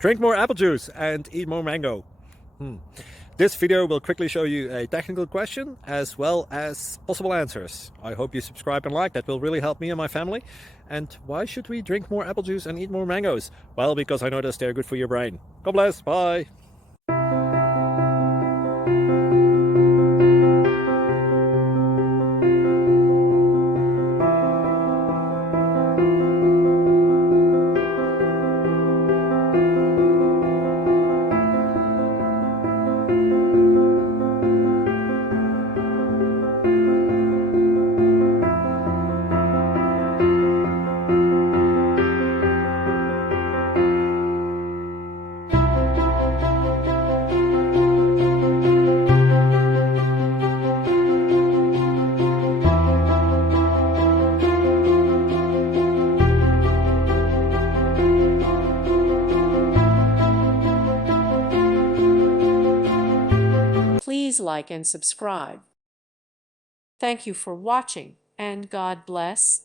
Drink more apple juice and eat more mango. This video will quickly show you a technical question as well as possible answers. I hope you subscribe and like, that will really help me and my family. And why should we drink more apple juice and eat more mangoes? Well, because I noticed they're good for your brain. God bless, bye. Please like and subscribe. Thank you for watching, and God bless.